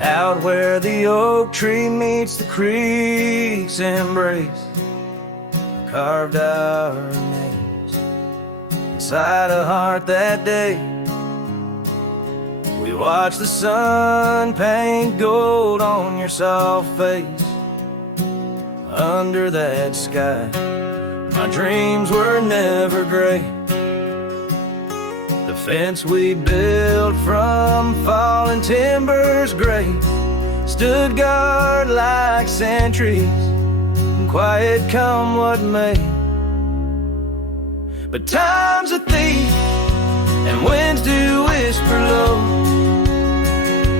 Out where the oak tree meets the creek's embrace, carved our names inside a heart that day. We watched the sun paint gold on your soft face. Under that sky, my dreams were never gray. The fence we built from fallen timbers gray stood guard like sentries, quiet come what may. But time's a thief and winds do whisper low.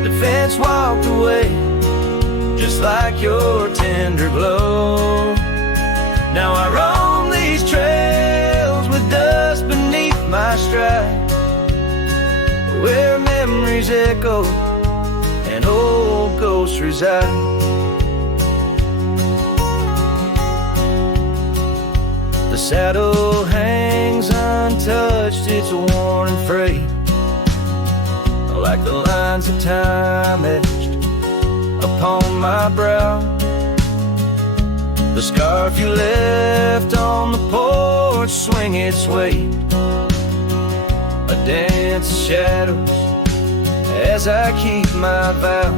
The fence walked away just like your tender glow. Now I roam these trails with dust beneath my stride, where memories echo and old ghosts reside. The saddle hangs untouched, it's worn and frayed, like the lines of time etched upon my brow. The scarf you left on the porch swing its weight, a dance of shadows as I keep my vow.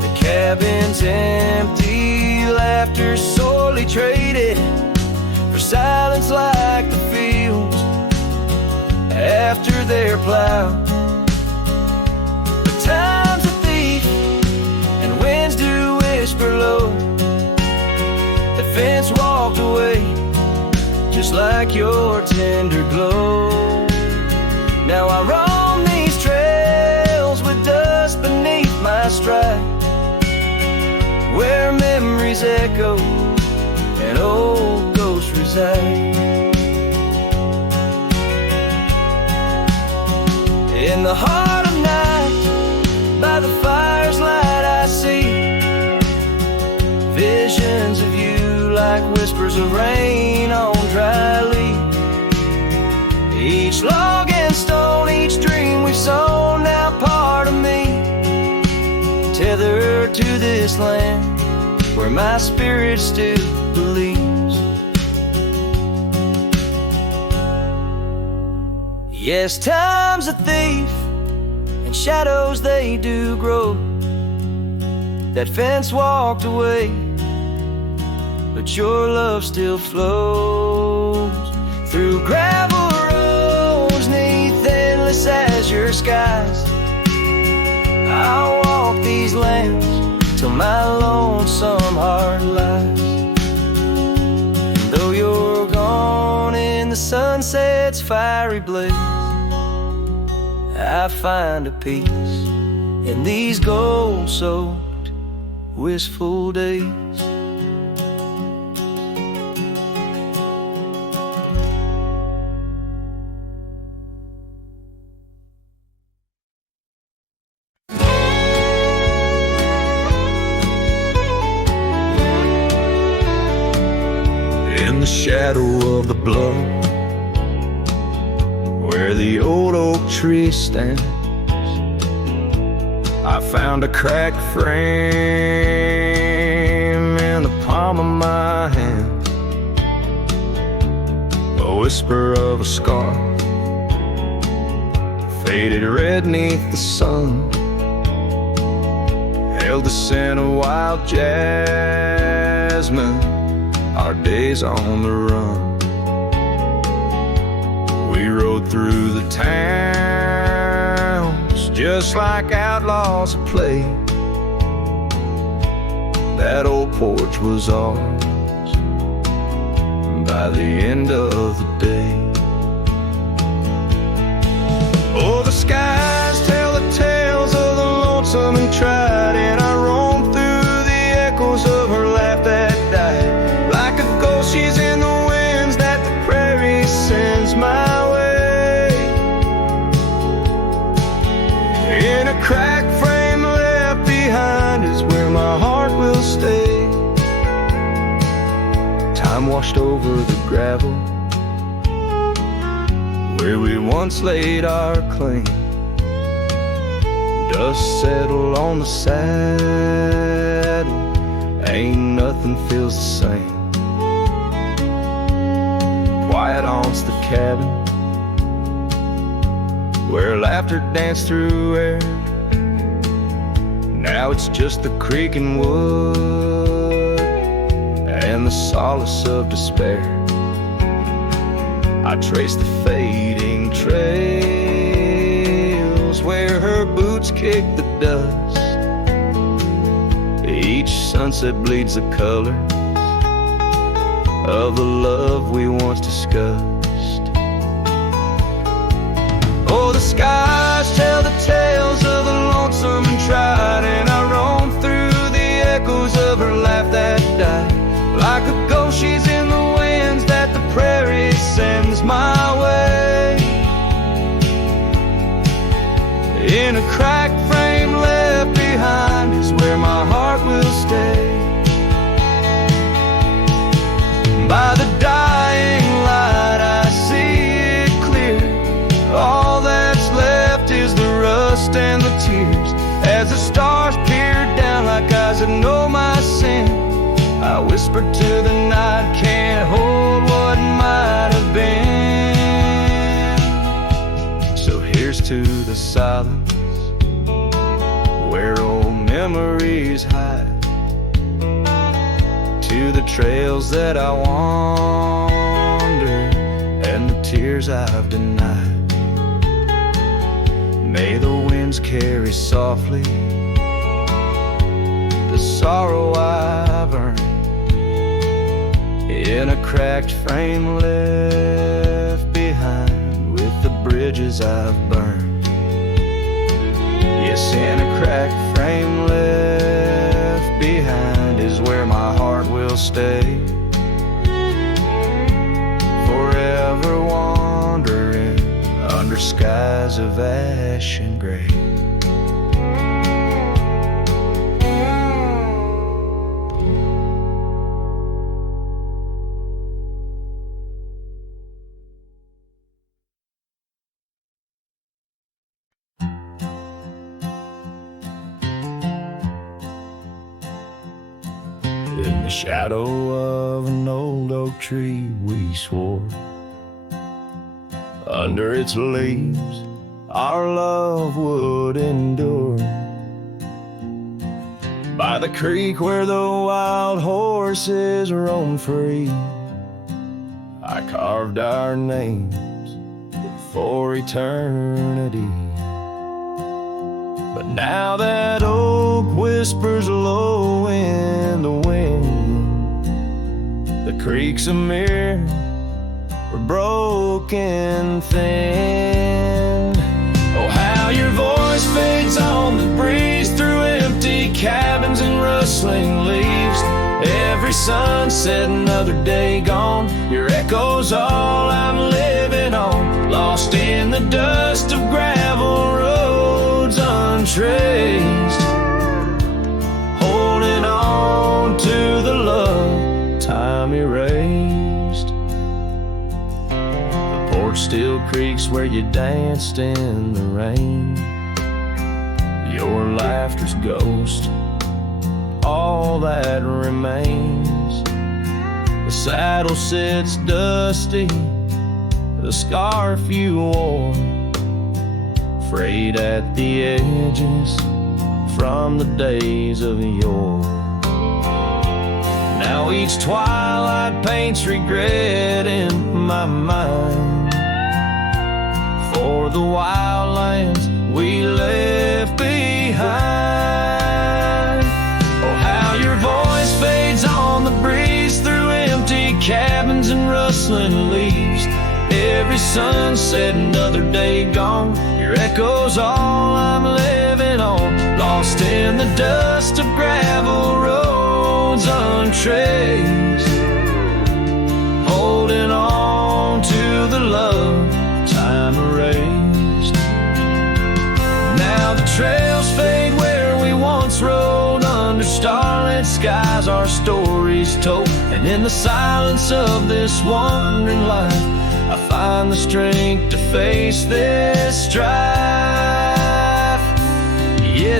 The cabin's empty, laughter sorely traded for silence like the fields after their plow. But time's a thief and winds do whisper low. The fence walked away just like your tender glow. Now I roam these trails with dust beneath my stride, where memories echo and old ghosts reside. In the heart of night, by the fire's light I see visions of you like whispers of rain on dry leaves. Each log and stone, each dream we've sown, now part of me, tethered to this land where my spirit still believes. Yes, time's a thief and shadows they do grow. That fence walked away, but your love still flows through gravel roads neath endless azure skies. I'll walk these lands till my lonesome heart lies. And though you're gone in the sunset's fiery blaze, I find a peace in these gold-soaked, wistful days. In the shadow of the bluff, where the old oak tree stands, I found a cracked frame in the palm of my hand, a whisper of a scar, faded red neath the sun, held the scent of wild jasmine, our days on the run. We rode through the towns just like outlaws at play. That old porch was ours by the end of the day. Oh, the skies tell the tales of the lonesome and tried, and I roamed through the echoes of her laugh that died. Like a ghost, she's in the winds that the prairie sends my way. In a cracked frame left behind is where my heart will stay. Time washed over the gravel where we once laid our claim. Dust settle on the saddle, ain't nothing feels the same. Quiet haunts the cabin, where laughter danced through air. Now it's just the creaking wood and the solace of despair. I trace the fading trails where her boots kick the dust. Each sunset bleeds the color of the love we once discussed. Oh, the skies tell the tales of the lonesome and tried, and I roam through the echoes of her laugh that died. Like a ghost, she's in the winds that the prairie sends my way. In a cracked frame left behind is where my heart will stay. By the dying light I see it clear. All that's left is the rust and the tears. As the stars peer down like eyes that know my sin, I whisper to the night, can't hold what might have been. So here's to the silence where old memories hide, to the trails that I wander and the tears I've denied. May the winds carry softly the sorrow I've earned, in a cracked frame left behind with the bridges I've burned. Yes, in a cracked frame left behind is where my heart will stay, forever wandering under skies of ash and gray. In the shadow of an old oak tree we swore, under its leaves our love would endure. By the creek where the wild horses roam free, I carved our names for eternity. But now that oak whispers low in the wind, the creek's a mirror, we're broken thin. Oh, how your voice fades on the breeze through empty cabins and rustling leaves. Every sunset, another day gone, your echo's all I'm living on. Lost in the dust of gravel roads untraced, holding on to the love time erased. The porch still creaks where you danced in the rain. Your laughter's ghost, all that remains. The saddle sits dusty, the scarf you wore, frayed at the edges from the days of yore. Now each twilight paints regret in my mind for the wild lands we left behind. Oh, how your voice fades on the breeze through empty cabins and rustling leaves. Every sunset, another day gone, your echo's all I'm living on. Lost in the dust of gravel roads untraced, holding on to the love time erased. Now the trails fade where we once rode, under starlit skies our stories told. And in the silence of this wandering life, I find the strength to face this strife.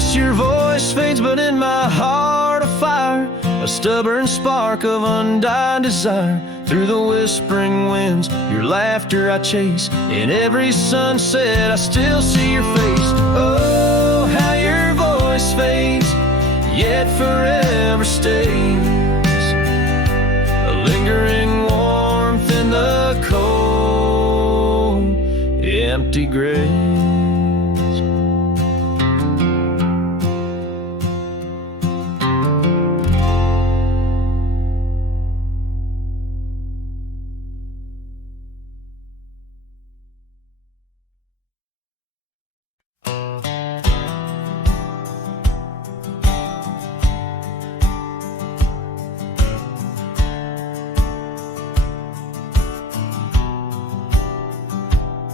Yes, your voice fades, but in my heart a fire, a stubborn spark of undying desire. Through the whispering winds, your laughter I chase. In every sunset, I still see your face. Oh, how your voice fades, yet forever stays. A lingering warmth in the cold, empty grave.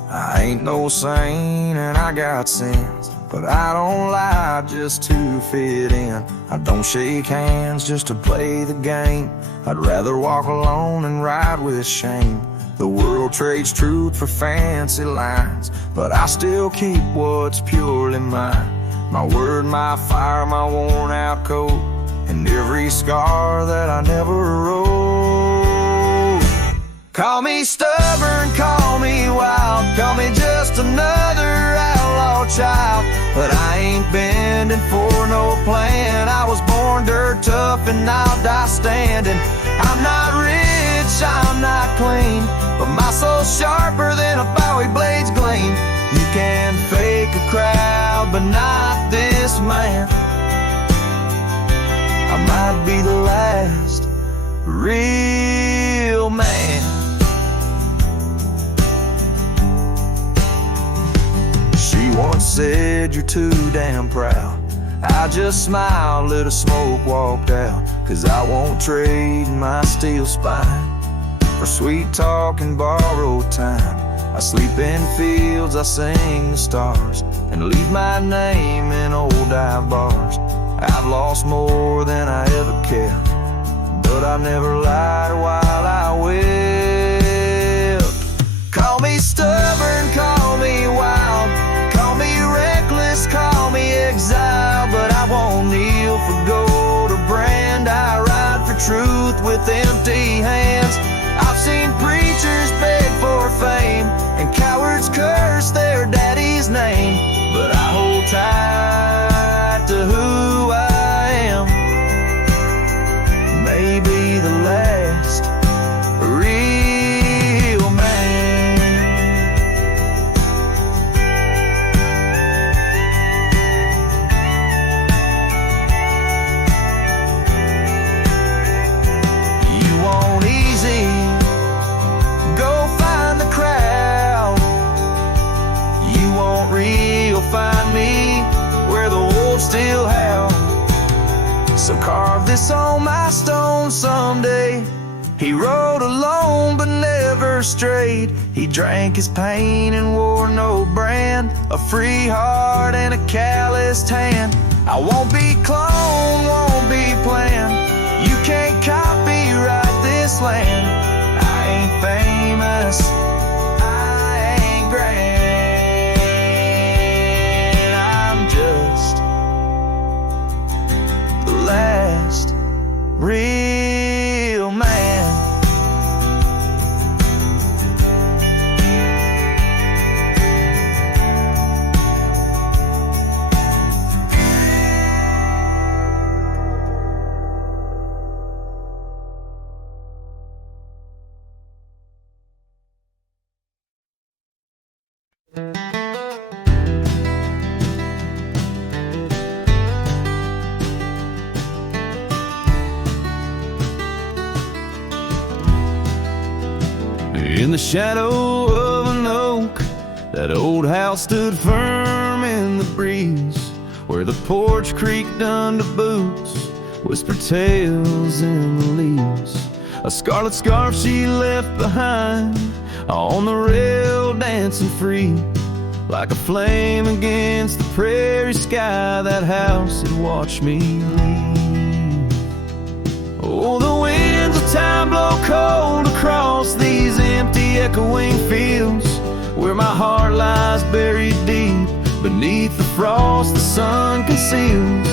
I ain't no saint and I got sins, but I don't lie just to fit in. I don't shake hands just to play the game. I'd rather walk alone and ride with shame. The world trades truth for fancy lines, but I still keep what's purely mine. My word, my fire, my worn out coat, and every scar that I never wrote. Call me stubborn, call me wild, call me just another outlaw child, but I ain't bending for no plan. I was born dirt tough and I'll die standing. I'm not rich, I'm not clean, but my soul's sharper than a Bowie blade's gleam. You can fake a crowd, but not this man. I might be the last real man. She once said, you're too damn proud. I just smiled, lit a smoke, walked out, 'cause I won't trade my steel spine for sweet talk and borrowed time. I sleep in fields, I sing the stars, and leave my name in old dive bars. I've lost more than I ever kept, but I never lied while I wept. Call me stubborn, call me wild, call me reckless, call me exile, but I won't kneel for gold or brand. I ride for truth with empty hands. I've seen preachers beg for fame and cowards curse their daddy's name, but I hold tight to who I am. Maybe the last real man. You want easy, go find the crowd. You want real, find me where the wolves still howl. So carve this on my stone someday. He rode alone but never strayed. He drank his pain and wore no brand. A free heart and a calloused hand. I won't be cloned, won't be planned. You can't copyright this land. I ain't famous, I ain't grand. I'm just the last real man. In the shadow of an oak, that old house stood firm in the breeze, where the porch creaked under boots, whispered tales in the leaves. A scarlet scarf she left behind, on the rail dancing free, like a flame against the prairie sky. That house had watched me leave. Oh, the winds of time blow cold across these empty echoing fields, where my heart lies buried deep Beneath the frost the sun conceals,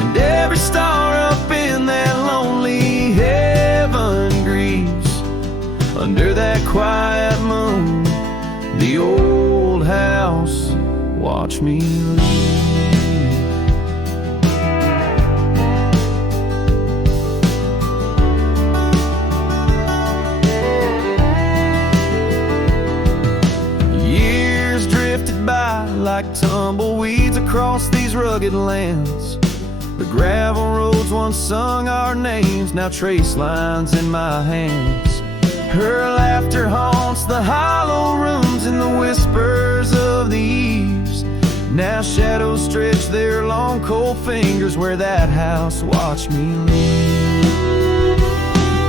and every star up in that lonely heaven grieves. Under that quiet moon, the old house watched me leave. Years drifted by like tumbleweeds across these rugged lands. The gravel roads once sung our names, now trace lines in my hands. Her laughter haunts the hollow rooms and the whispers of the eaves. Now shadows stretch their long cold fingers where that house watched me leave.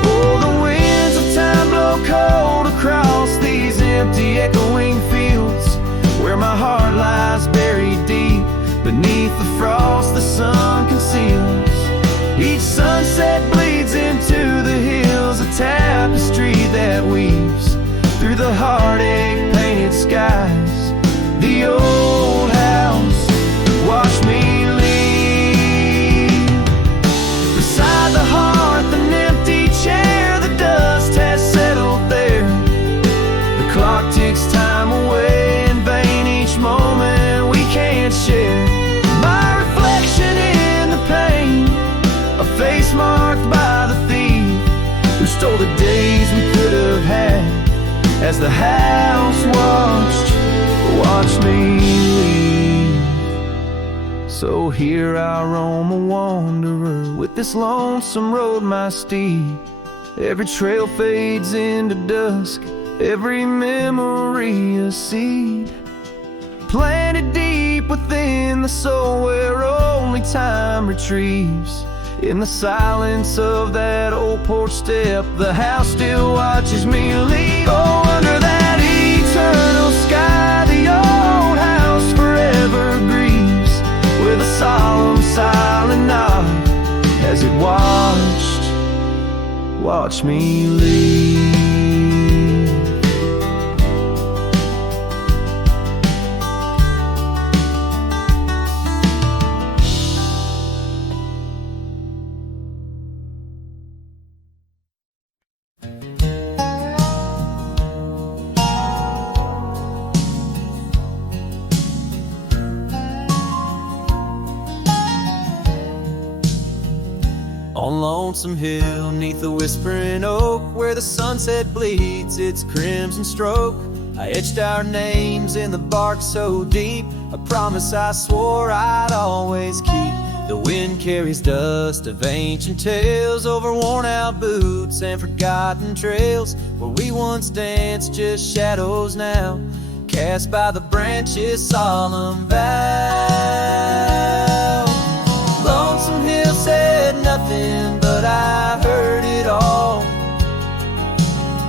Oh, the winds of time blow cold across these empty echoing fields, where my heart lies buried deep beneath the frost the sun conceals. Each sunset bleeds into the hills, a tapestry that weaves through the heartache painted skies. The old house watched me leave. Beside the hearth, an empty chair, the dust has settled there. The clock ticks time away in vain, each moment we can't share. My reflection in the pain, a face marked by the thief who stole the days we could have had, as the house watched me leave. So here I roam a wanderer, with this lonesome road my steed. Every trail fades into dusk, every memory a seed planted deep within the soul, where only time retrieves. In the silence of that old porch step, the house still watches me leave. Oh, under that eternal sky, the old house forever grieves, with a solemn silent nod as it watched me leave. On Lonesome Hill, neath the whispering oak, where the sunset bleeds its crimson stroke, I etched our names in the bark so deep, a promise I swore I'd always keep. The wind carries dust of ancient tales over worn-out boots and forgotten trails, where we once danced just shadows now, cast by the branches' solemn vow. Lonesome Hill said nothing, but I heard it all.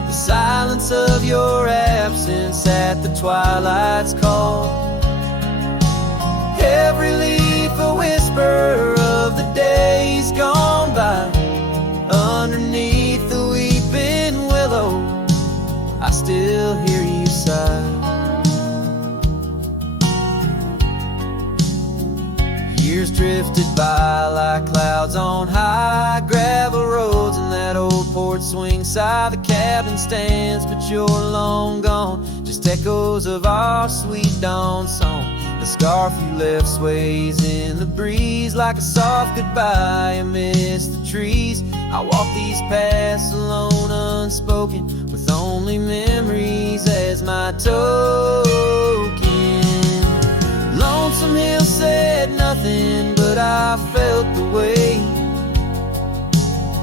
The silence of your absence at the twilight's call. Every leaf a whisper of the days gone by. Underneath the weeping willow, I still hear you sigh. Years drifted by like clouds on high gravel roads, and that old porch swing side, the cabin stands, but you're long gone. Just echoes of our sweet dawn song. The scarf you left sways in the breeze like a soft goodbye amidst the trees. I walk these paths alone, unspoken, with only memories as my token. Lonesome Hill said nothing, but I felt the weight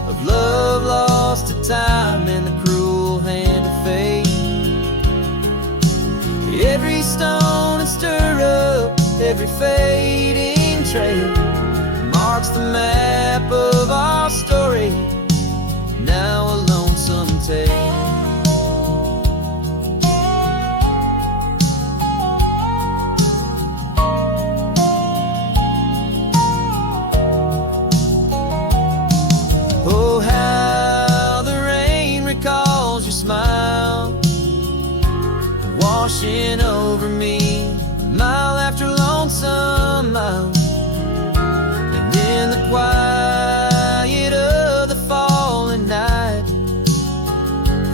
of love lost to time and the cruel hand of fate. Every stone and stir up, every fading trail marks the map of our story, now a lonesome tale. Oh, how the rain recalls your smile, washing over me, mile after lonesome mile. And in the quiet of the falling night,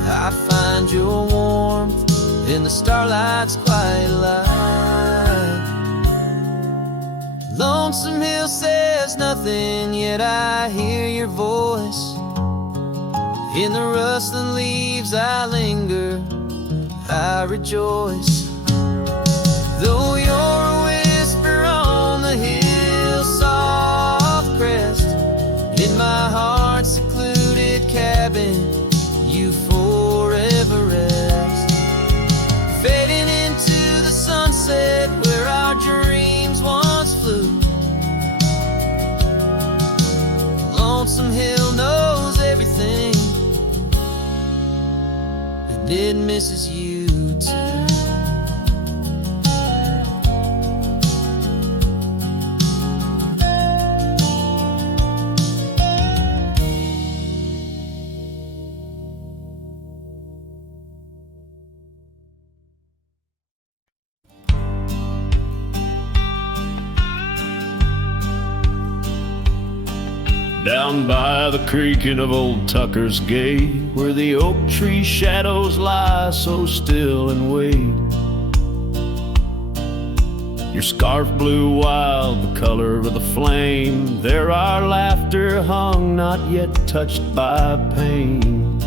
I find your warmth in the starlight's quiet light. Lonesome Hill says nothing, yet I hear your voice. In the rustling leaves I linger, I rejoice. Though you're a whisper on the hill's soft crest, in my heart's secluded cabin you forever rest. Fading into the sunset where our dreams once flew. Lonesome Hill knows everything, and it misses you too. Down by the creaking of old Tucker's Gate, where the oak tree shadows lie so still and wait. Your scarf blew wild, the color of the flame. There our laughter hung, not yet touched by pain.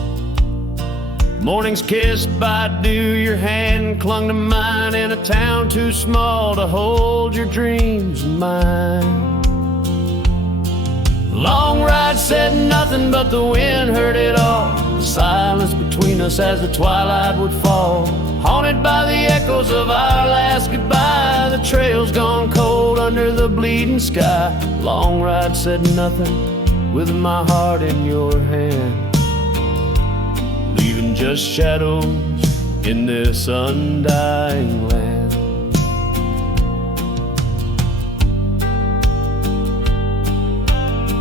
Morning's kissed by dew, your hand clung to mine in a town too small to hold your dreams in mine. Long ride said nothing, but the wind heard it all. The silence between us as the twilight would fall, haunted by the echoes of our last goodbye. The trail's gone cold under the bleeding sky. Long ride said nothing, with my heart in your hand, leaving just shadows in this undying land.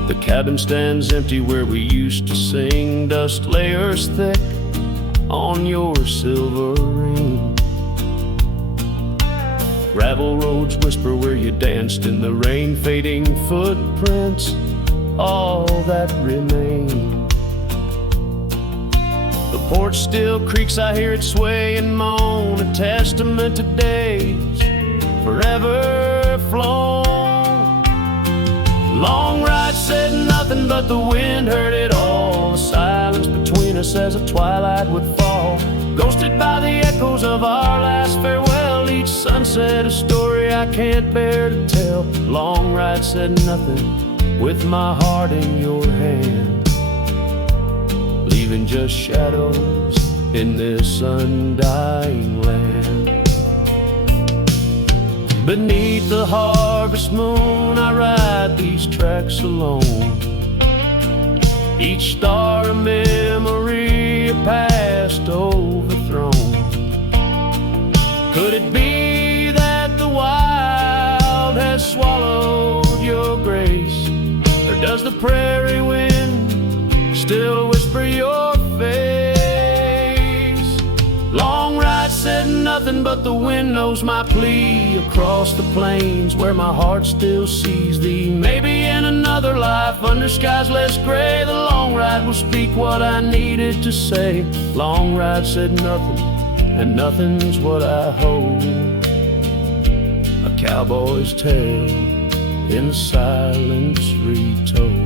The cabin stands empty where we used to sing, dust layers thick on your silver ring. Gravel roads whisper where you danced in the rain, fading footprints, all that remain. The porch still creaks, I hear it sway and moan, a testament to days forever flown. Long ride said nothing, but the wind heard it all. The silence between us as the twilight would fall, ghosted by the echoes of our last farewell. Each sunset a story I can't bear to tell. Long ride said nothing, with my heart in your hand, leaving just shadows in this undying land. Beneath the harvest moon I ride these tracks alone, each star a memory, a past overthrown. Could it be that the wild has swallowed your grace, or does the prairie wind still whisper your face? Long ride said nothing, but the wind knows my plea across the plains where my heart still sees thee. Maybe in another life under skies less gray, the long ride will speak what I needed to say. Long ride said nothing, and nothing's what I hold, a cowboy's tale in the silence retold.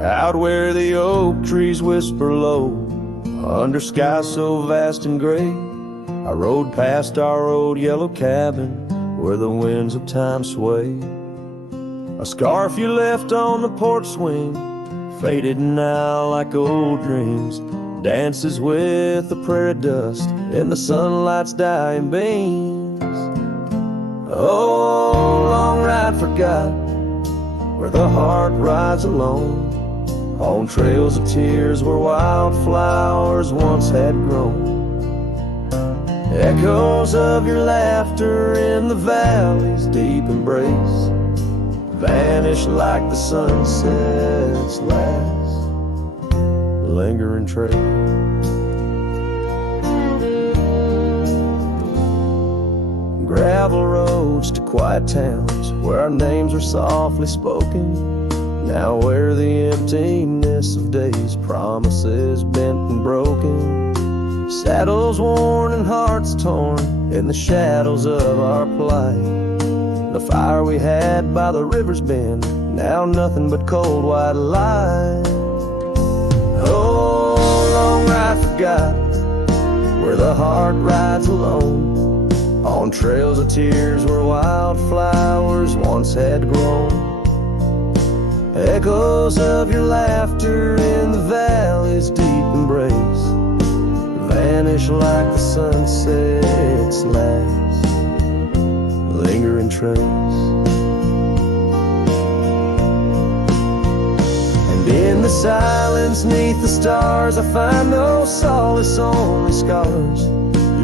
Out where the oak trees whisper low, under skies so vast and gray, I rode past our old yellow cabin where the winds of time sway. A scarf you left on the porch swing, faded now like old dreams, dances with the prairie dust in the sunlight's dying beams. Oh, long ride forgot where the heart rides alone, on trails of tears where wildflowers once had grown. Echoes of your laughter in the valley's deep embrace vanish like the sunset's last lingering trace. Gravel roads to quiet towns where our names are softly spoken, now where the emptiness of days, promises bent and broken, saddles worn and hearts torn in the shadows of our plight. The fire we had by the river's bend, now nothing but cold white light. Oh, long ride forgot, where the heart rides alone, on trails of tears where wildflowers once had grown. Echoes of your laughter in the valley's deep embrace vanish like the sunset's last lingering trace. And in the silence neath the stars, I find no solace, only scars.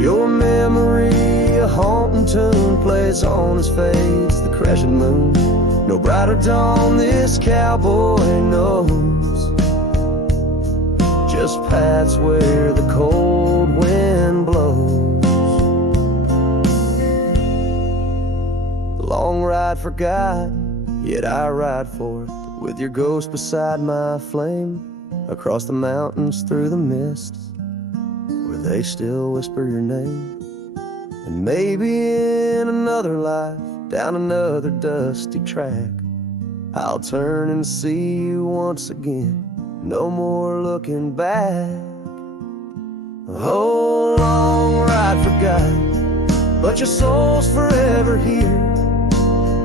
Your memory, a haunting tune, plays on as fades the crescent moon. No brighter dawn this cowboy knows, just paths where the cold wind blows. The long ride forgot, yet I ride forth with your ghost beside my flame, across the mountains through the mists where they still whisper your name. And maybe in another life, down another dusty track, I'll turn and see you once again, no more looking back. Oh, long ride forgot, but your soul's forever here,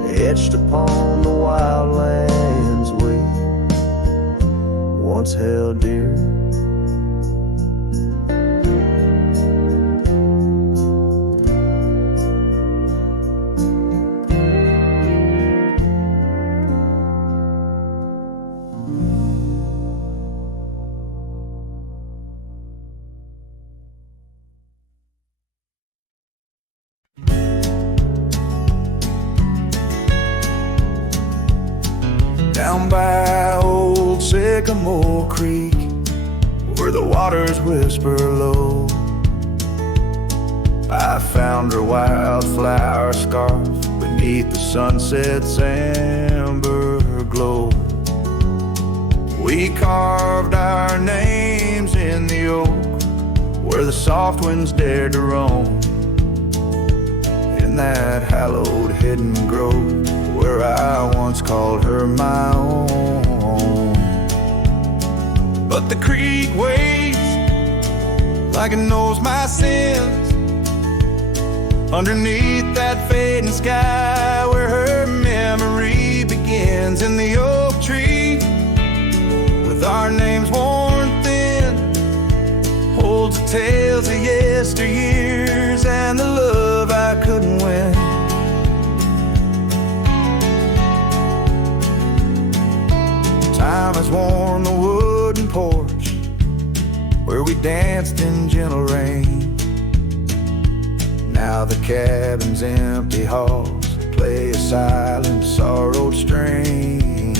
etched upon the wild lands we once held dear. Down by old Sycamore Creek, where the waters whisper low, I found her wildflower scarf beneath the sunset's amber glow. We carved our names in the oak, where the soft winds dared to roam, in that hallowed hidden grove where I once called her my own. But the creek waves like it knows my sins, underneath that fading sky where her memory begins. In the oak tree, with our names worn thin, holds the tales of yesteryears and the love I couldn't win. Time has worn the wooden porch where we danced in gentle rain. Now the cabin's empty halls play a silent, sorrowed strain.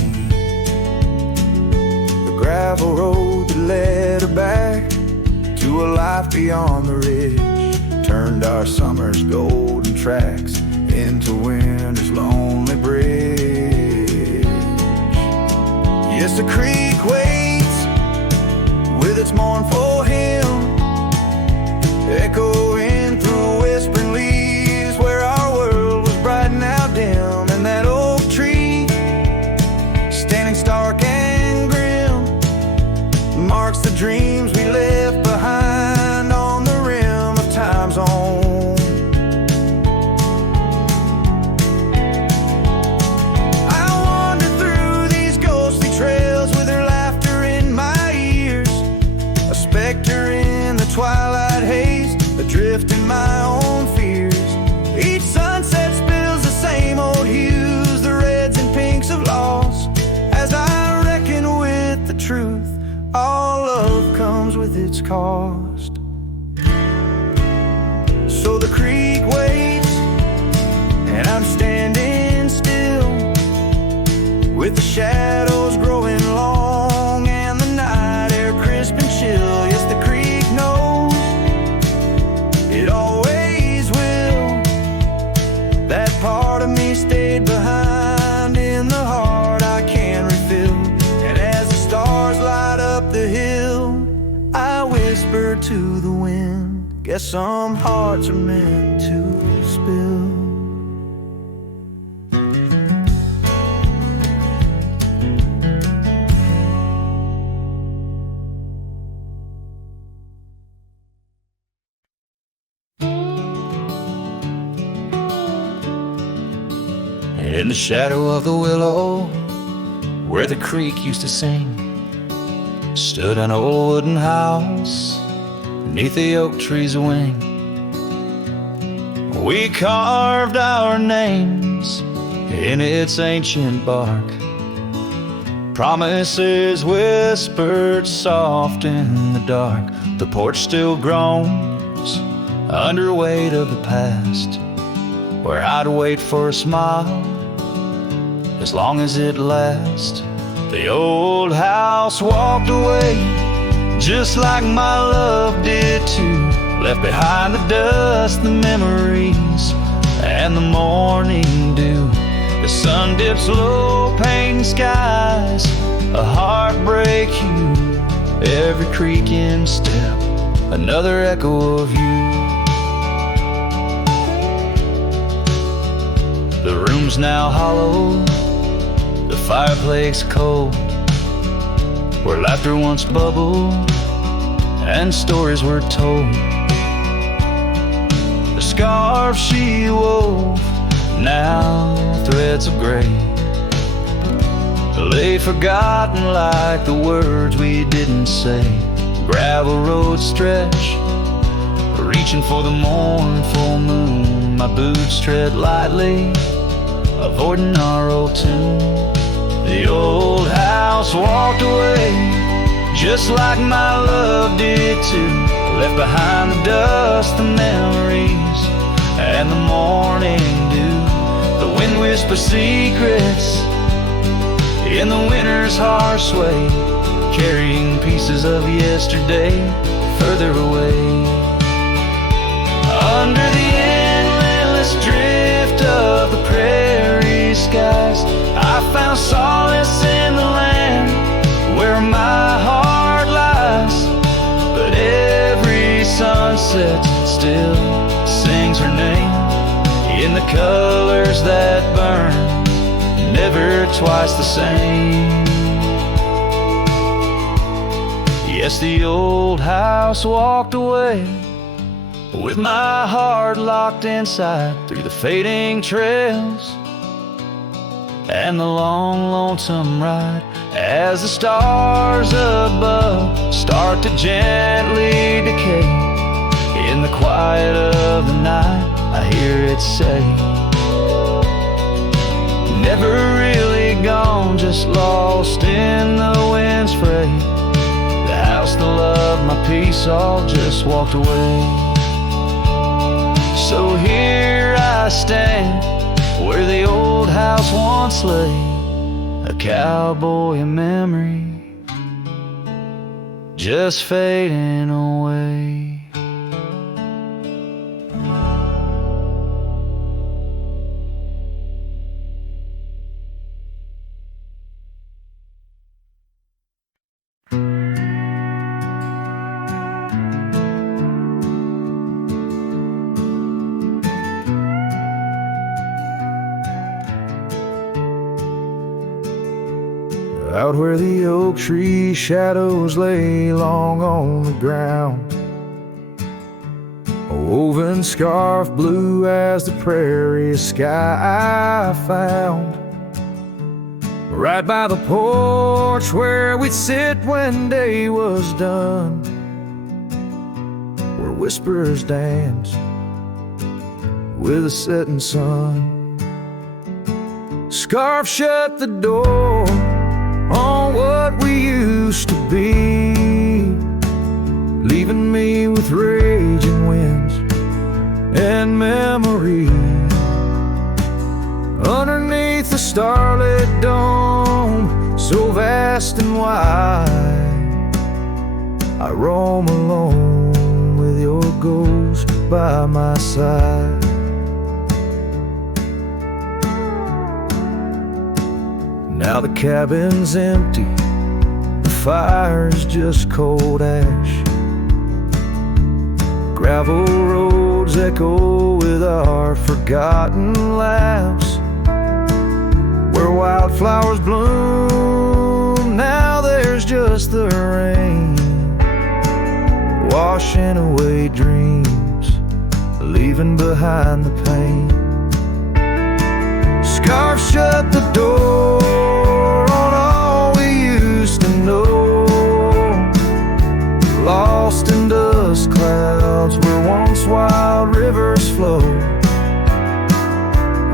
The gravel road that led her back to a life beyond the ridge turned our summer's golden tracks into winter's lonely bridge. Yes, the creek waits with its mournful hymn, echoing through whispering leaves where our world was bright and now dim. And that oak tree, standing stark and grim, marks the dreams we left behind on the rim of time's own. Twilight haze, adrift in my own fears. Each sunset spills the same old hues, the reds and pinks of loss, as I reckon with the truth. with its cost. So the creek waits, and I'm standing still, with the shadows growing long and the night air crisp and chill. Yes, the creek knows, it always will. That part of me stayed behind in the heart I can't refill. And as the stars light up the hill, I whisper to the wind, guess some hearts are meant to spill. In the shadow of the willow, where the creek used to sing, stood an old wooden house beneath the oak tree's wing. We carved our names in its ancient bark, promises whispered soft in the dark. The porch still groans under weight of the past, where I'd wait for a smile as long as it lasts. The old house walked away, just like my love did too. Left behind the dust, the memories, and the morning dew. The sun dips low, painting skies, a heartbreak hue. Every creaking step, another echo of you. The room's now hollow, the fireplace cold, where laughter once bubbled and stories were told. The scarf she wove, now threads of gray, lay forgotten like the words we didn't say. Gravel roads stretch, reaching for the mournful moon. My boots tread lightly, avoiding our old tune. The old house walked away, just like my love did too. Left behind the dust, the memories, and the morning dew. The wind whispers secrets in the winter's harsh sway, carrying pieces of yesterday further away. Under the endless drift of the prairie skies, I found solace in the land where my heart lies. But every sunset still sings her name in the colors that burn, never twice the same. Yes, the old house walked away, with my heart locked inside, through the fading trails and the long, lonesome ride. As the stars above start to gently decay, in the quiet of the night I hear it say, never really gone, just lost in the wind's fray. The house, the love, my peace all just walked away. So here I stand, where the old house once lay, a cowboy in memory, just fading away. Out where the oak tree shadows lay long on the ground, a woven scarf blue as the prairie sky I found. Right by the porch where we'd sit when day was done, where whispers dance with the setting sun. Scarf shut the door on what we used to be, leaving me with raging winds and memories. Underneath the starlit dome, so vast and wide, I roam alone with your ghost by my side. Now the cabin's empty, the fire's just cold ash. Gravel roads echo with our forgotten laughs. Where wildflowers bloom, now there's just the rain, washing away dreams, leaving behind the pain. Scarf shut the door on all we used to know, lost in dust clouds where once wild rivers flow.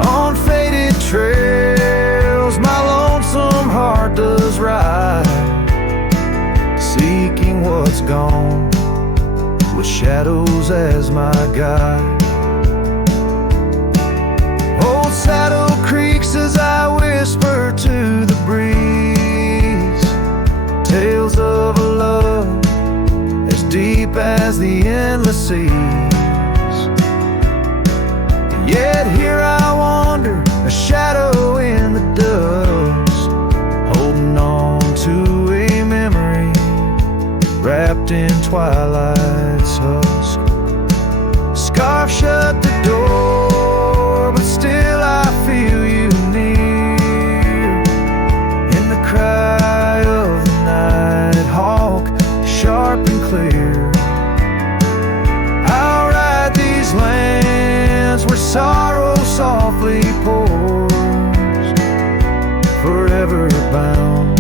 On faded trails my lonesome heart does ride, seeking what's gone with shadows as my guide. Old saddle creaks as I whisper to the breeze, tales of a love as deep as the endless seas. Yet here I wander, a shadow in the dust, holding on to a memory wrapped in twilight's husk. Scarf shut the door, but still I feel you near, in the cry of the night hawk, sharp and clear. I'll ride these lands where sorrow softly pours, forever bound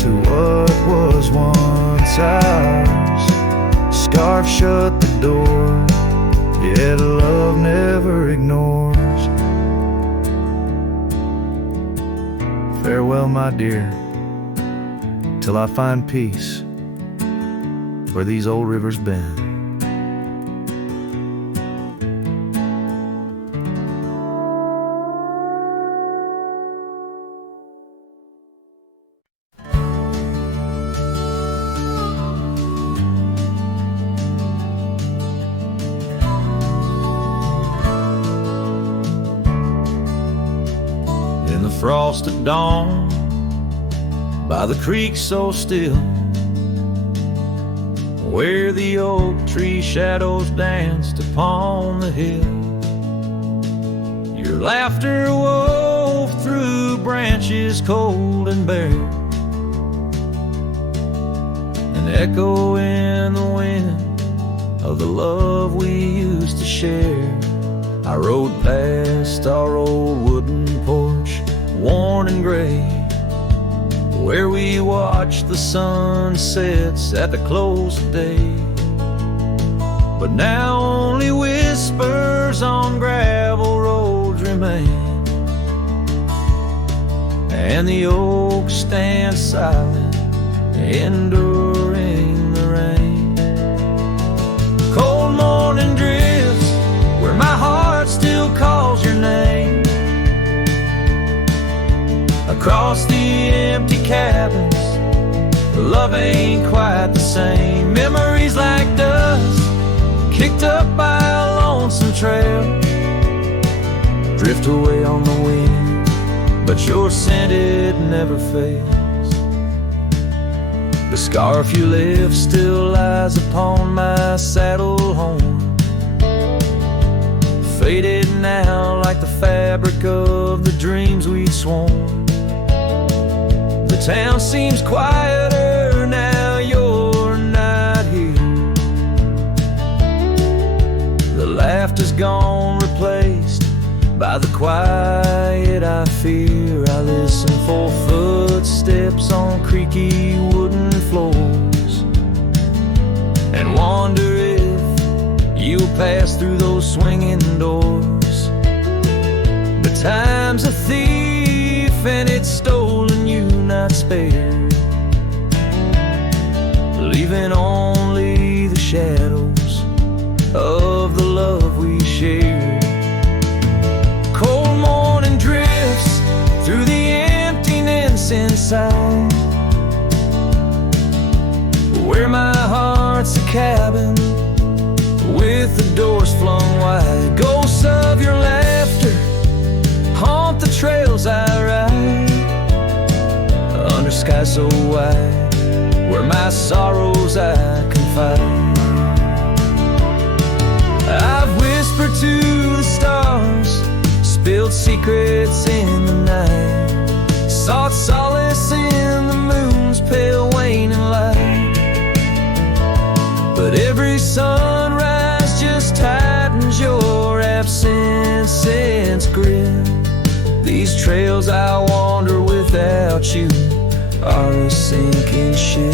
to what was once ours. Scarf shut the door, yet love never ignores. Farewell, my dear, till I find peace where these old rivers bend. Frost at dawn, by the creek so still, where the oak tree shadows danced upon the hill. Your laughter wove through branches cold and bare, an echo in the wind of the love we used to share. I rode past our old wooden porch, worn and gray, where we watched the sunsets at the close of day. But now only whispers on gravel roads remain, and the oak stands silent, enduring the rain. Cold morning drifts where my heart still calls your name. Across the empty cabins, love ain't quite the same. Memories like dust, kicked up by a lonesome trail, drift away on the wind, but your scent, it never fails. The scarf you left still lies upon my saddle horn, faded now like the fabric of the dreams we'd sworn. The town seems quieter now you're not here. The laughter's gone, replaced by the quiet I fear. I listen for footsteps on creaky wooden floors, and wonder if you'll pass through those swinging doors. But time's a thief and it's stolen you not spared, leaving only heart's a cabin with the doors flung wide. Ghosts of your laughter haunt the trails I ride, under skies so wide, where my sorrows I confide. I've whispered to the stars, spilled secrets in the night, sought solace in the moon's pale waning light. But every sunrise just tightens your absence's grip. These trails I wander without you are a sinking ship.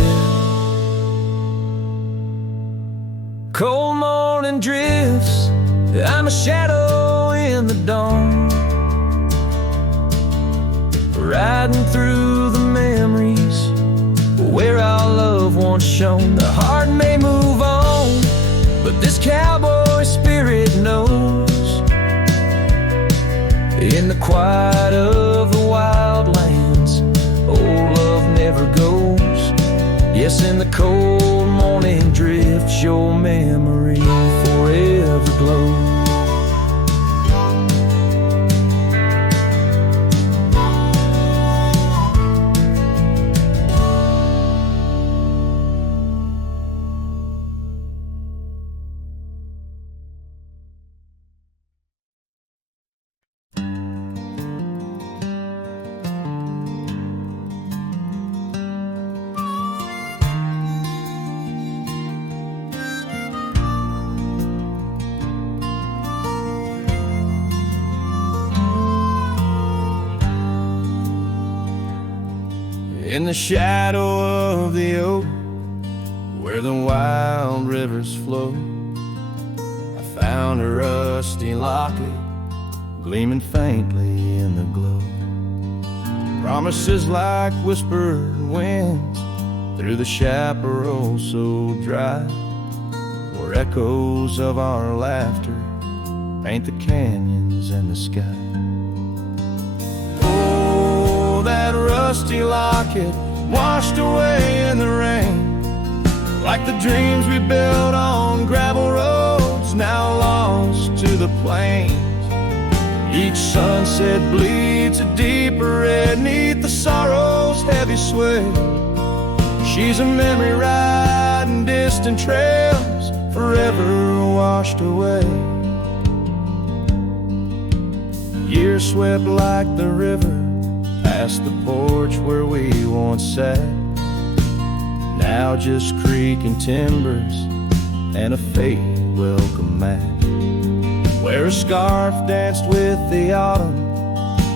Cold morning drifts, I'm a shadow in the dawn, riding through the memories where our love once shone. The heart may move on, but this cowboy spirit knows. In the quiet of the wildlands, old love never goes. Yes, in the cold morning drifts, your memory forever glows. In the shadow of the oak, where the wild rivers flow, I found a rusty locket gleaming faintly in the glow. Promises like whispered winds through the chaparral so dry, where echoes of our laughter paint the canyons and the sky. That rusty locket washed away in the rain, like the dreams we built on gravel roads now lost to the plains. Each sunset bleeds a deeper red neath the sorrow's heavy sway. She's a memory riding distant trails, forever washed away. Years swept like the river past the porch where we once sat, now just creaking timbers and a faded welcome mat, where a scarf danced with the autumn,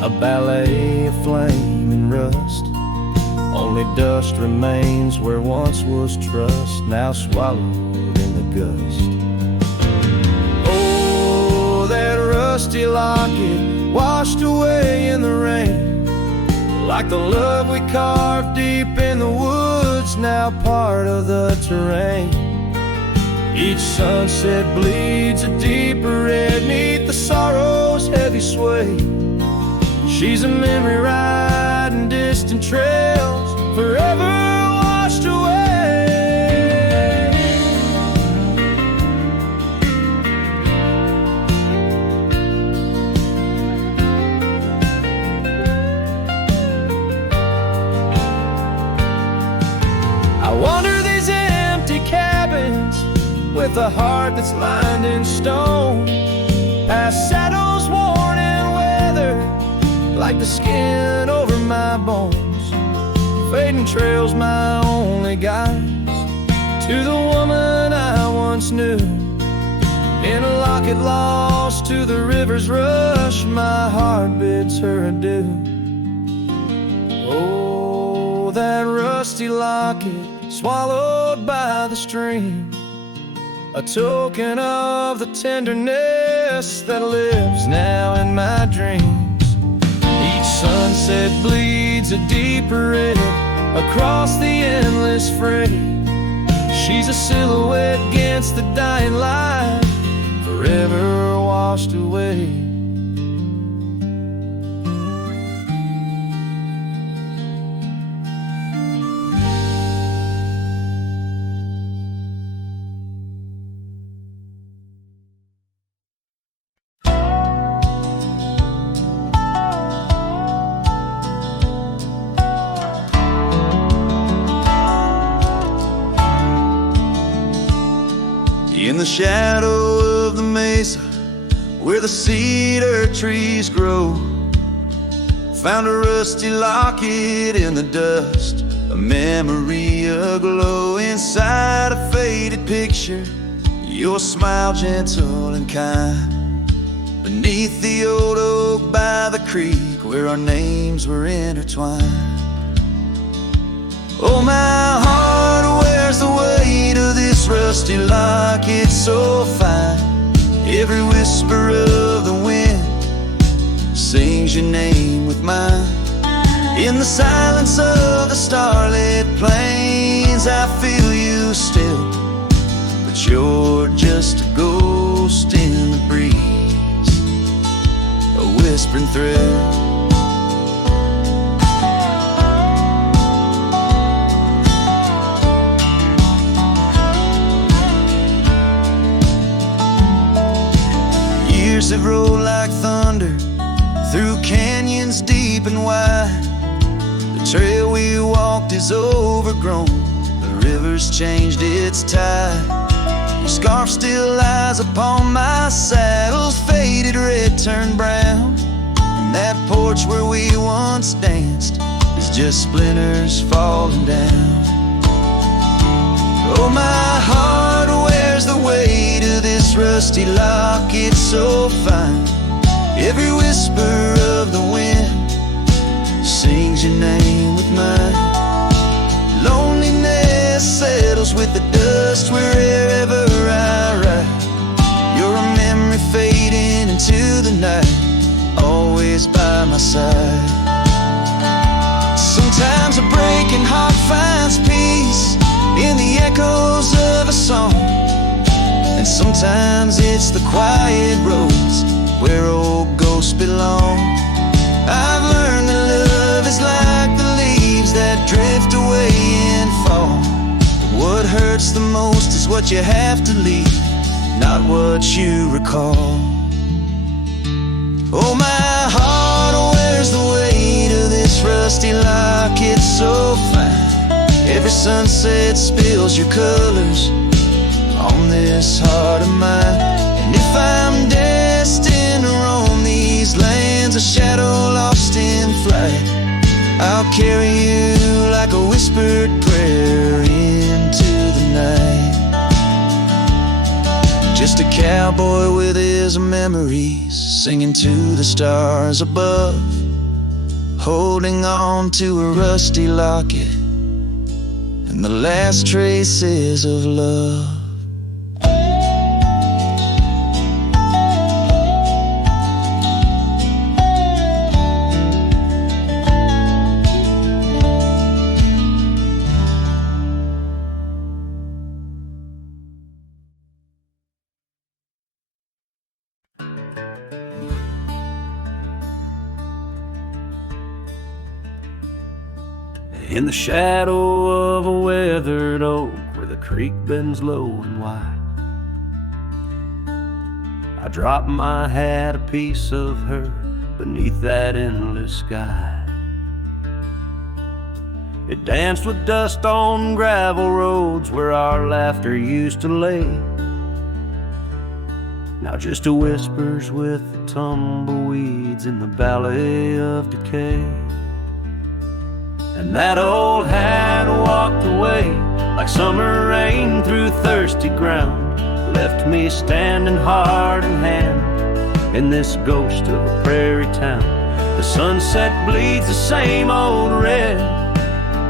a ballet of flame and rust. Only dust remains where once was trust, now swallowed in the gust. Oh, that rusty locket washed away in the rain, like the love we carved deep in the woods, now part of the terrain. Each sunset bleeds a deeper red neath the sorrow's heavy sway. She's a memory riding distant trails, forever washed away. I wander these empty cabins with a heart that's lined in stone, past shadows worn and weathered like the skin over my bones. Fading trails my only guides to the woman I once knew. In a locket lost to the river's rush, my heart bids her adieu. Oh, that rusty locket swallowed by the stream, a token of the tenderness that lives now in my dreams. Each sunset bleeds a deeper red across the endless fray. She's a silhouette against the dying light, forever washed away. In the shadow of the mesa where the cedar trees grow, found a rusty locket in the dust, a memory aglow. Inside a faded picture, your smile gentle and kind, beneath the old oak by the creek where our names were intertwined. Oh, my heart wears the weight of this rusty locket so fine. Every whisper of the wind sings your name with mine. In the silence of the starlit plains, I feel you still, but you're just a ghost in the breeze, a whispering thrill. Years have rolled like thunder through canyons deep and wide. The trail we walked is overgrown, the river's changed its tide. Your scarf still lies upon my saddle's faded red turned brown, and that porch where we once danced is just splinters falling down. Oh, my heart wears the weight of this rusty locket so fine. Every whisper of the wind sings your name with mine. Loneliness settles with the dust wherever I ride. You're a memory fading into the night, always by my side. Sometimes a breaking heart finds peace in the echoes of a song, and sometimes it's the quiet roads where old ghosts belong. I've learned that love is like the leaves that drift away in fall. What hurts the most is what you have to leave, not what you recall. Oh, my heart wears the weight of this rusty locket so fine. Every sunset spills your colors on this heart of mine. And if I'm destined to roam these lands, a shadow lost in flight, I'll carry you like a whispered prayer into the night. Just a cowboy with his memories, singing to the stars above, holding on to a rusty locket and the last traces of love. In the shadow of a weathered oak where the creek bends low and wide, I dropped my hat, a piece of her, beneath that endless sky. It danced with dust on gravel roads where our laughter used to lay. Now just a whispers with the tumbleweeds in the valley of decay. And that old hat walked away like summer rain through thirsty ground, left me standing heart in hand in this ghost of a prairie town. The sunset bleeds the same old red,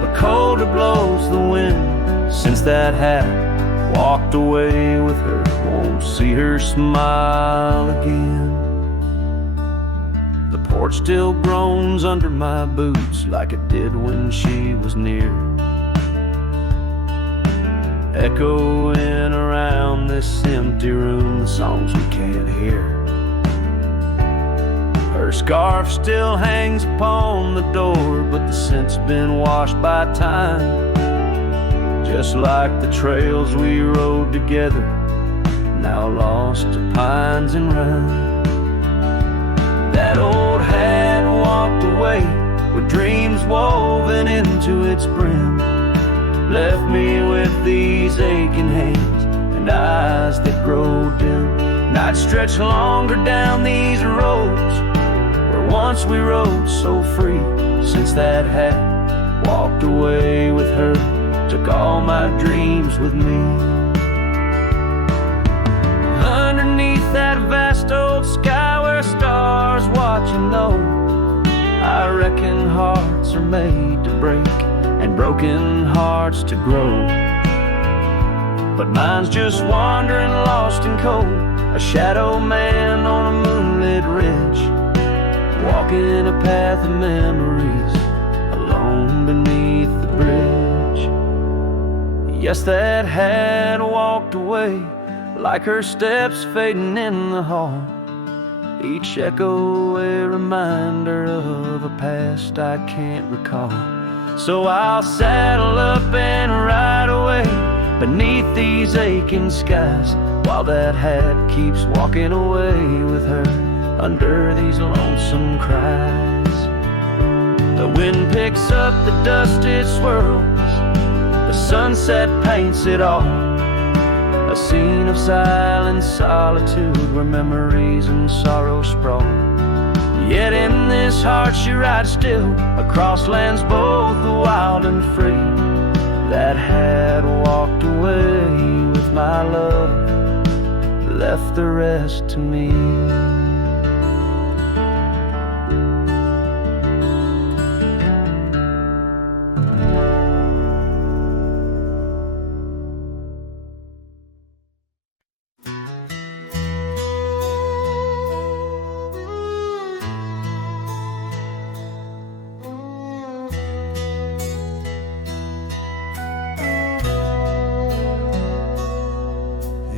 but colder blows the wind. Since that hat walked away with her, won't see her smile again. The porch still groans under my boots like it did when she was near, echoing around this empty room the songs we can't hear. Her scarf still hangs upon the door, but the scent's been washed by time, just like the trails we rode together, now lost to pines and rime. That old hat walked away with dreams woven into its brim, left me with these aching hands and and eyes that grow dim. Nights stretch longer down these roads where once we rode so free. Since that hat walked away with her, took all my dreams with me. Underneath that vast old sky where stars watch and know, I reckon hearts are made to break and broken hearts to grow. But mine's just wandering lost and cold, a shadow man on a moonlit ridge, walking a path of memories alone beneath the bridge. Yes, that hat walked away like her steps fading in the hall, each echo a reminder of a past I can't recall. So I'll saddle up and ride away beneath these aching skies, while that hat keeps walking away with her under these lonesome cries. The wind picks up the dust it swirls, the sunset paints it all, a scene of silent solitude where memories and sorrow sprawl. Yet in this heart she rides still, across lands both wild and free. That hat walked away with my love, left the rest to me.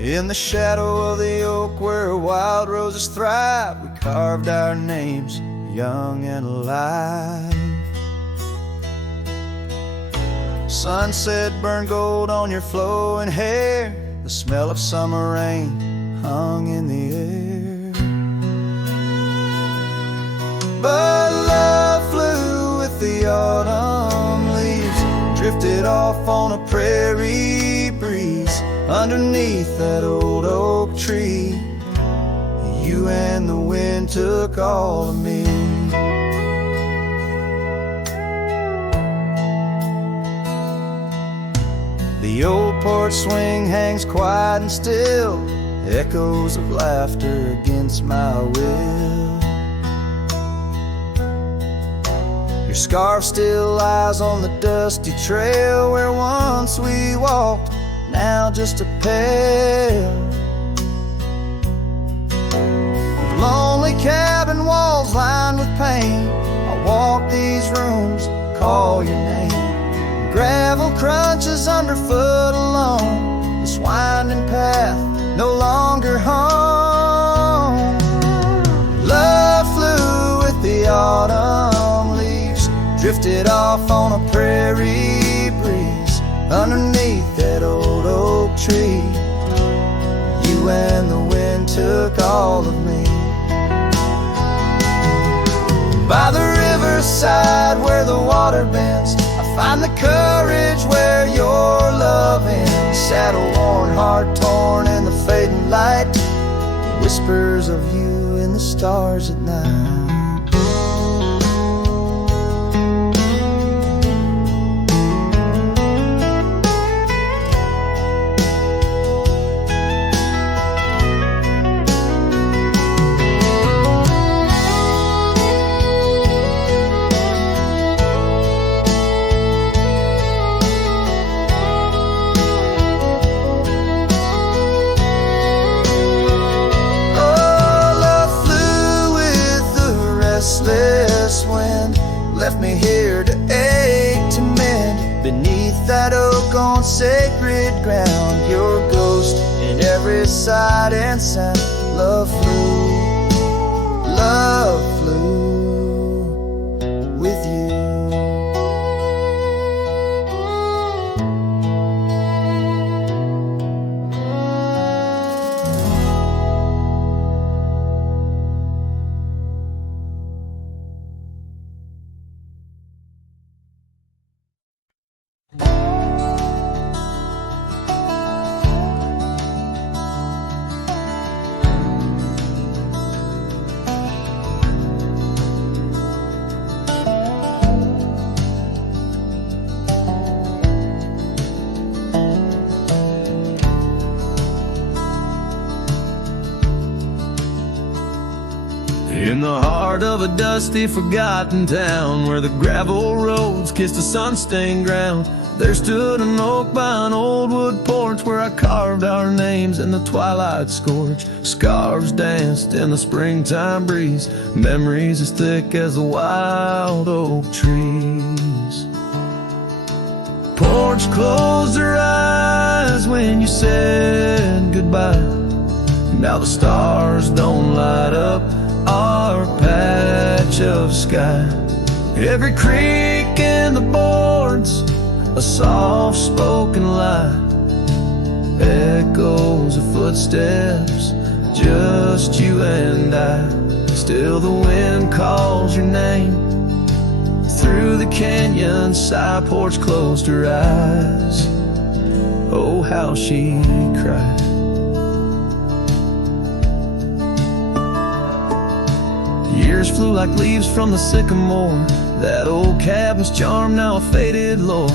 In the shadow of the oak where wild roses thrive, we carved our names young and alive. Sunset burned gold on your flowing hair, the smell of summer rain hung in the air. But love flew with the autumn leaves, drifted off on a prairie breeze. Underneath that old oak tree, you and the wind took all of me. The old porch swing hangs quiet and still, echoes of laughter against my will. Your scarf still lies on the dusty trail where once we walked, now just a pair. Lonely cabin walls lined with pain, I walk these rooms, call your name. Gravel crunches underfoot alone, this winding path no longer home. Love flew with the autumn leaves, drifted off on a prairie breeze. Underneath that old oak tree, you and the wind took all of me. By the riverside where the water bends, I find the courage where your love ends. Saddle worn, heart torn in the fading light, whispers of you in the stars at night. Restless wind left me here to ache to mend. Beneath that oak on sacred ground, your ghost in every sight and sound. Love flew with you. In the heart of a dusty, forgotten town, where the gravel roads kissed the sun-stained ground, there stood an oak by an old wood porch, where I carved our names in the twilight scorch. Scarves danced in the springtime breeze, memories as thick as the wild oak trees. Porch closed her eyes when you said goodbye. Now the stars don't light up our patch of sky. Every creak in the boards, a soft-spoken lie, echoes of footsteps, just you and I. Still the wind calls your name through the canyon side. Porch closed her eyes, oh how she cried. Years flew like leaves from the sycamore, that old cabin's charm now a faded lore.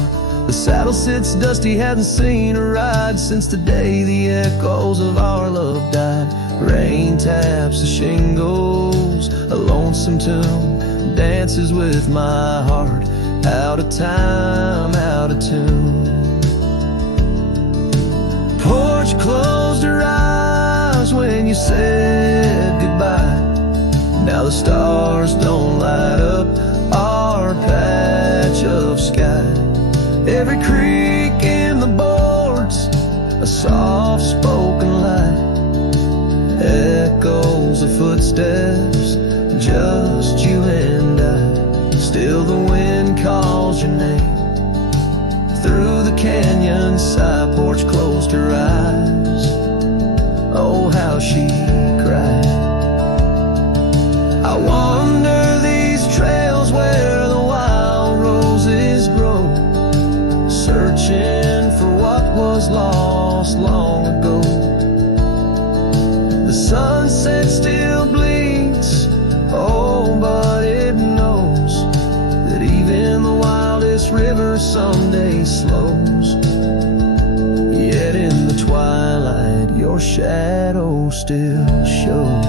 The saddle sits dusty, hadn't seen a ride since the day the echoes of our love died. Rain taps the shingles, a lonesome tune dances with my heart, out of time, out of tune. Porch closed her eyes when you said goodbye. Now the stars don't light up our patch of sky. Every creak in the boards, a soft-spoken lie, echoes of footsteps, just you and I. Still the wind calls your name through the canyon side. Porch closed her eyes, oh how she cried. I wander these trails where the wild roses grow, searching for what was lost long ago. The sunset still bleeds, oh but it knows that even the wildest river someday slows. Yet in the twilight your shadow still shows.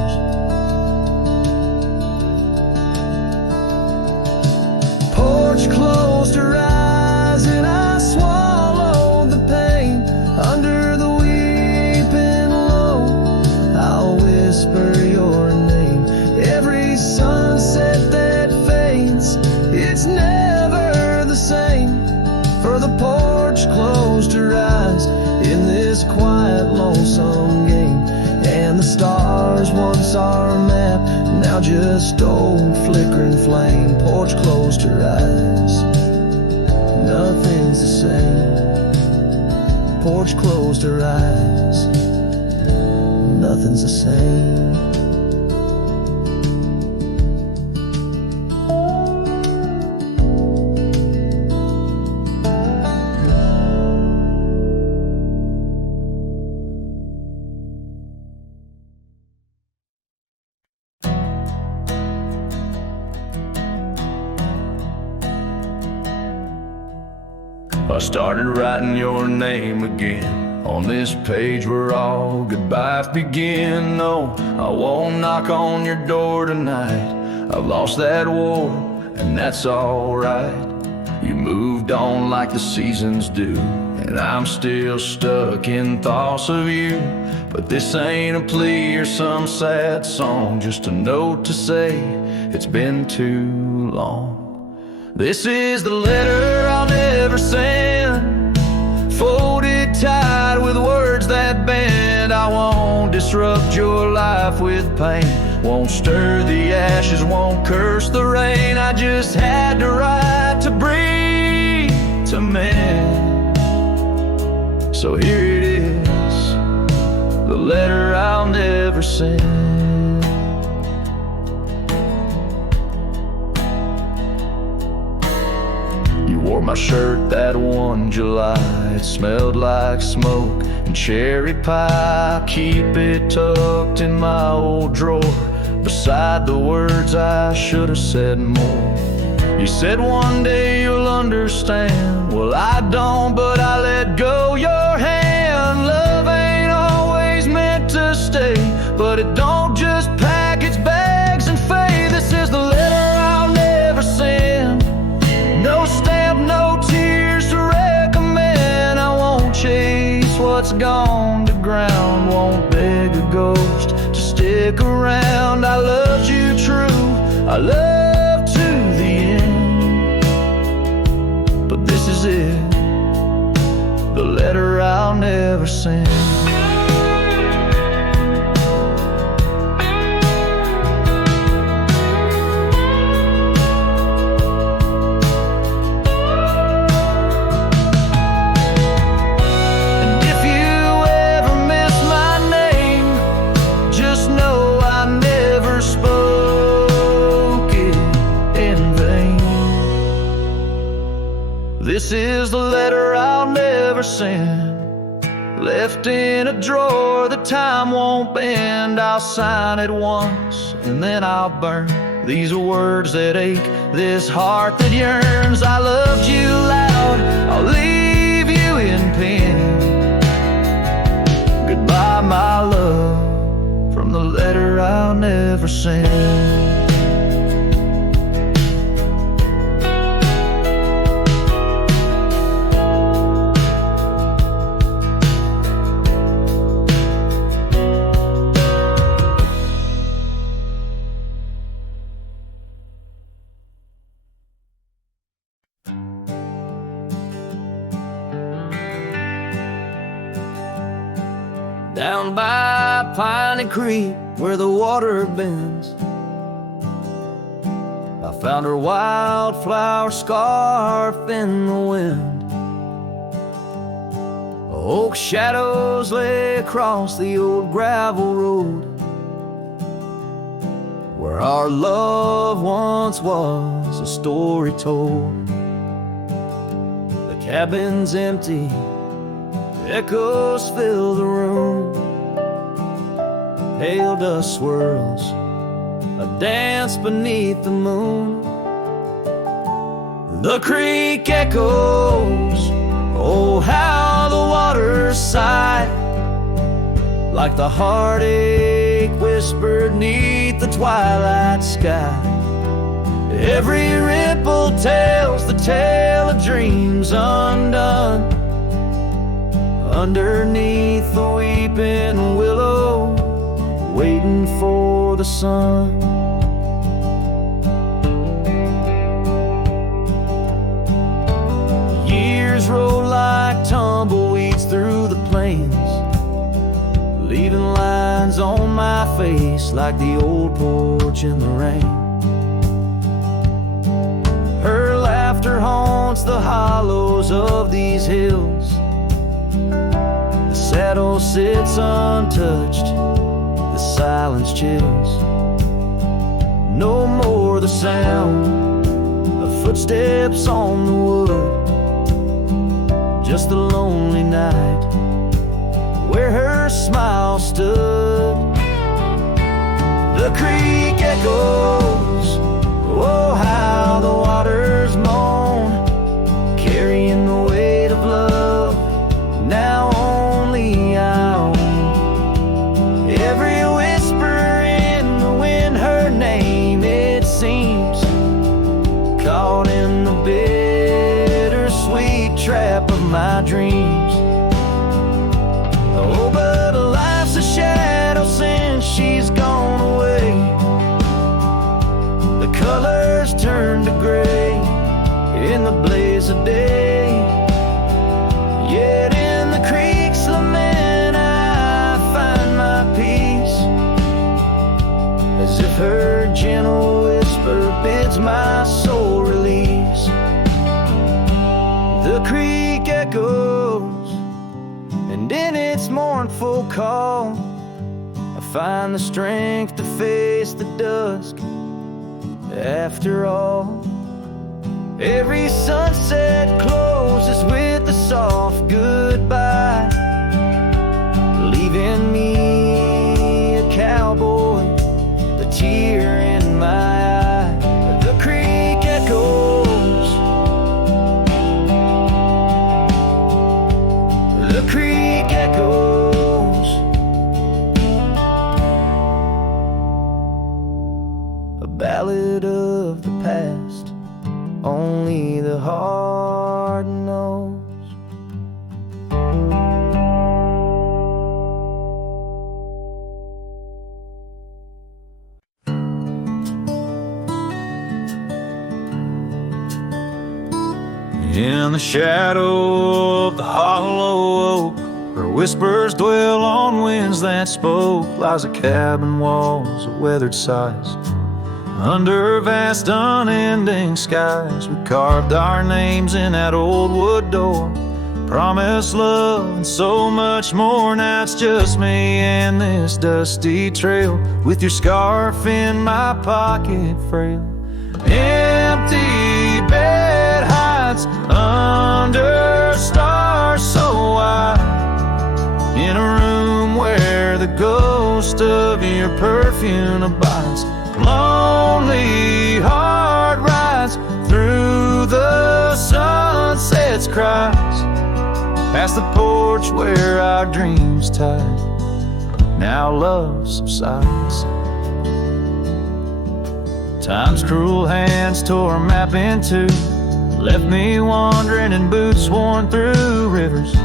Porch closed her eyes and I swallowed the pain. Under the weeping low, I'll whisper your name. Every sunset that fades, it's never the same. For the porch closed her eyes in this quiet, lonesome game. And the stars, once our map, now just old flickering flame. Porch closed her eyes, nothing's the same. Porch closed her eyes, nothing's the same. I started writing your name again on this page where all goodbyes begin. No, I won't knock on your door tonight. I've lost that war, and that's alright. You moved on like the seasons do, and I'm still stuck in thoughts of you. But this ain't a plea or some sad song, just a note to say it's been too long. This is the letter I'll never send, folded tight with words that bend. I won't disrupt your life with pain, won't stir the ashes, won't curse the rain. I just had to write to breathe, to mend. So here it is, the letter I'll never send. Wore my shirt that one July, it smelled like smoke and cherry pie. Keep it tucked in my old drawer, beside the words I should have said more. You said one day you'll understand. Well, I don't, but I let go your hand. Love ain't always meant to stay, but it don't just pack its bags and fade. I love to the end. But this is it, the letter I'll never send. This is the letter I'll never send, left in a drawer that time won't bend. I'll sign it once and then I'll burn. These are words that ache, this heart that yearns. I loved you loud, I'll leave you in pain. Goodbye my love, from the letter I'll never send. Down by Piney Creek where the water bends, I found her wildflower scarf in the wind. Oak shadows lay across the old gravel road where our love once was a story told. The cabin's empty, echoes fill the room. Pale dust swirls, a dance beneath the moon. The creek echoes, oh how the waters sigh, like the heartache whispered neath the twilight sky. Every ripple tells the tale of dreams undone, underneath the weeping willow, waiting for the sun. Years roll like tumbleweeds through the plains, leaving lines on my face like the old porch in the rain. Her laughter haunts the hollows of these hills. The saddle sits untouched, the silence chills. No more the sound of footsteps on the wood, just the lonely night where her smile stood. The creek echoes, oh how the waters moan, carrying the weight of love now only I own. Every whisper in the wind, her name it seems, caught in the bittersweet trap of my dreams. Oh, but life's a shadow since she's gone away. The colors turn to gray in the blaze of day. Yet in the creek's lament I find my peace, as if her gentle whisper bids my soul release. The creek echoes, and in its mournful call I find the strength to face the dusk. After all, every sunset closes with a soft goodbye, leaving me a cowboy, the tear in my eye. The creek echoes, the creek echoes, a ballad of the past only the heart knows. In the shadow of the hollow oak, where whispers dwell on winds that spoke, lies a cabin walls of weathered sighs. Under vast unending skies, we carved our names in that old wood door. Promised love and so much more. Now it's just me and this dusty trail, with your scarf in my pocket frail. Empty bed hides under stars so wide, in a room where the ghost of your perfume abides. Lonely heart rides through the sunset's cries, past the porch where our dreams tied. Now love subsides. Time's cruel hands tore a map in two, left me wandering in boots worn through rivers.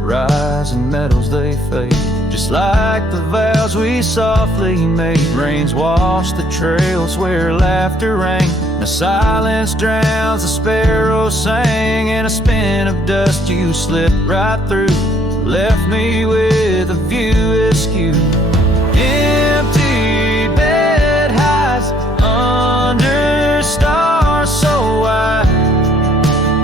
Rising metals they fade, just like the vows we softly made. Rains wash the trails where laughter rang, the silence drowns the sparrows sang. In a spin of dust you slipped right through, left me with a view askew. Empty bed hides under stars so wide,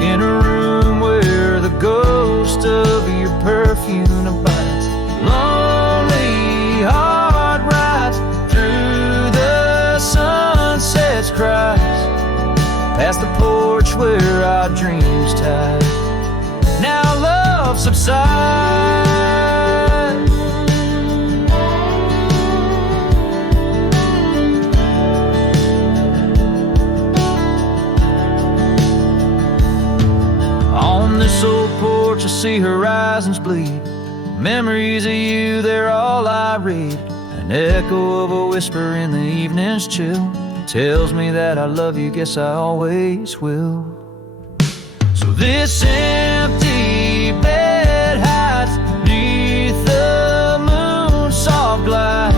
in a room where the ghost of your perfume abides. Lonely heart rides through the sunset's cries, past the porch where our dreams tied. Now love subsides. On this old porch I see horizons bleed, memories of you, they're all I read. An echo of a whisper in the evening's chill tells me that I love you, guess I always will. So this empty bed hides neath the moon's soft glides,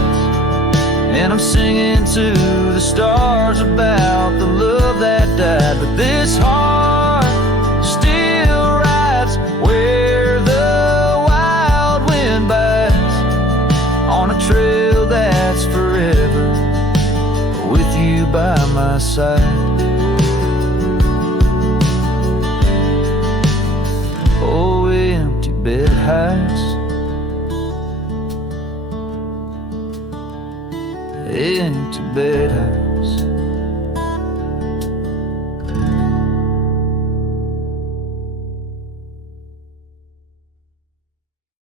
and I'm singing to the stars about the love that died. But this heart still rides where the wild wind bites, on a trail that's forever, with you by my side. Oh, empty bed hides, empty bed hides.